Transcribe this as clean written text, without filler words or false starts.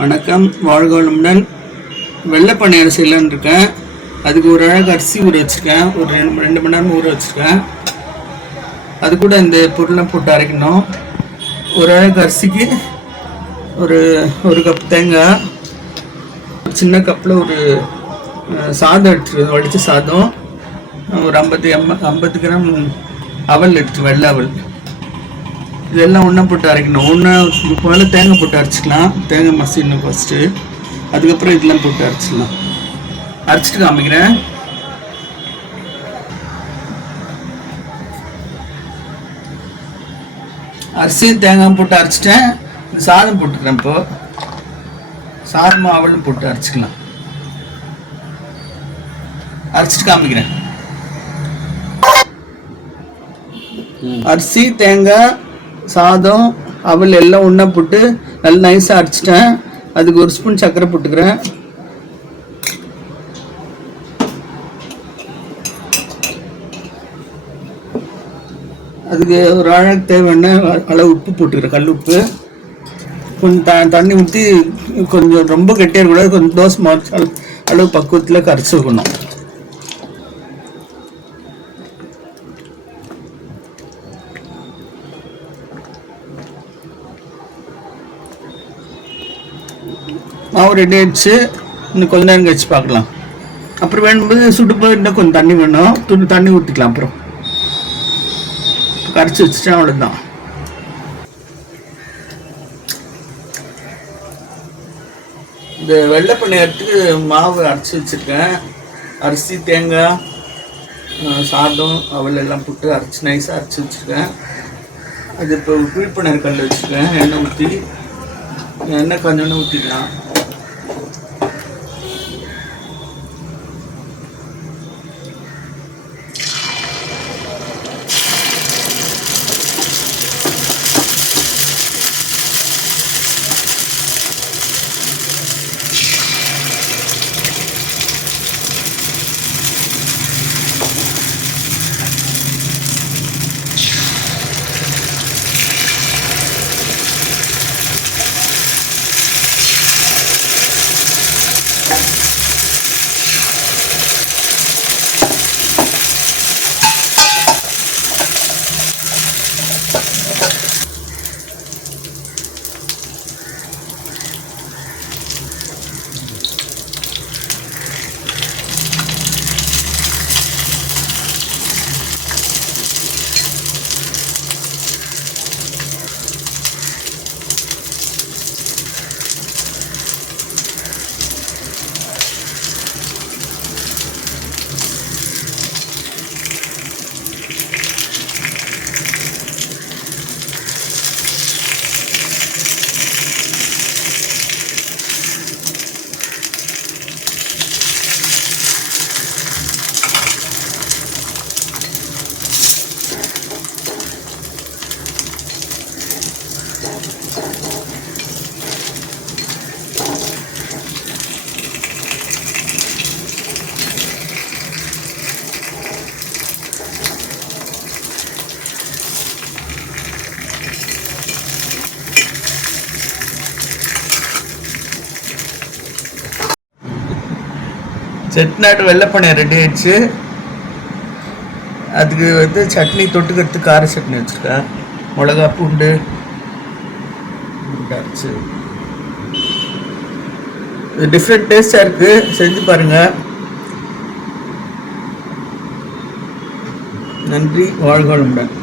வணக்கம், வாழ்க வளமுடன். வெள்ளை பண்ணை அரிசிலான்னு இருக்கேன். அதுக்கு ஒரு அழகு அரிசி ஊற வச்சுருக்கேன். ஒரு 2 மணி நேரம் ஊற வச்சுருக்கேன். அது கூட இந்த பொருளெலாம் போட்டு அரைக்கணும். ஒரு அழகு அரிசிக்கு ஒரு கப் தேங்காய், சின்ன கப்பில் ஒரு சாதம் எடுத்துருக்கேன், வடித்த சாதம். ஒரு 50 கிராம் அவல் எடுத்து, வெள்ளை அவல். இதெல்லாம் ஒன்றா போட்டு அரைக்கணும். முதல்ல தேங்காய் போட்டு அரைச்சிக்கலாம். தேங்காய் மசிடணும் ஃபஸ்ட்டு. அதுக்கப்புறம் இதெல்லாம் போட்டு அரைச்சிக்கலாம். அரைச்சிட்டு காமிக்கிறேன். அரிசியும் தேங்காயும் போட்டு அரைச்சிட்டேன். சாதம் போட்டுக்கிறேன். இப்போ சாதமும் அவலும் போட்டு அரைச்சிக்கலாம். அரைச்சிட்டு காமிக்கிறேன். அரிசி, தேங்காய், சாதம், அவல் எல்லாம் ஒன்றா போட்டு நல்லா நைஸாக அரைச்சிட்டேன். அதுக்கு ஒரு ஸ்பூன் சர்க்கரை போட்டுக்கிறேன். அதுக்கு ஒரு அழகு தேவையான அளவு உப்பு போட்டுக்கிறேன், கல் உப்பு. கொஞ்சம் தண்ணி ஊற்றி, கொஞ்சம் ரொம்ப கெட்டியாக இருக்கக்கூடாது, கொஞ்சம் தோசை மாவு அளவு பக்குவத்தில் கரைச்சி வைக்கணும். மாவு ரெடி ஆகிடுச்சு. இன்னும் கொஞ்ச நேரம் கழிச்சு பார்க்கலாம். அப்புறம் வேணும்போது சுடும்போது இன்னும் கொஞ்சம் தண்ணி வேணும், தண்ணி ஊற்றிக்கலாம். அப்புறம் கரைச்சி வச்சுட்டேன், அவ்வளோதான். இந்த வெள்ளை பண்ணையத்துக்கு மாவு அரைச்சி வச்சுருக்கேன். அரிசி, தேங்காய், சாதம், அவல் எல்லாம் போட்டு அரைச்சி நைஸாக அரைச்சி வச்சுருக்கேன். அது இப்போ குழிப்பணியார கல் வச்சுருக்கேன். எண்ணெய் ஊற்றி, எண்ணெய் கொஞ்சம் ஊற்றிக்கலாம். செட்டிநாடு வெள்ளை பண்ணையம் ரெடி ஆயிடுச்சு. அதுக்கு வந்து சட்னி தொட்டுக்கிறதுக்கு கார சட்னி வச்சுருக்கேன். மிளகா, பூண்டு அரைச்சி. இது டிஃப்ரெண்ட் டேஸ்டாக இருக்குது, செஞ்சு பாருங்கள். நன்றி, வாழ்க வளமுடன்.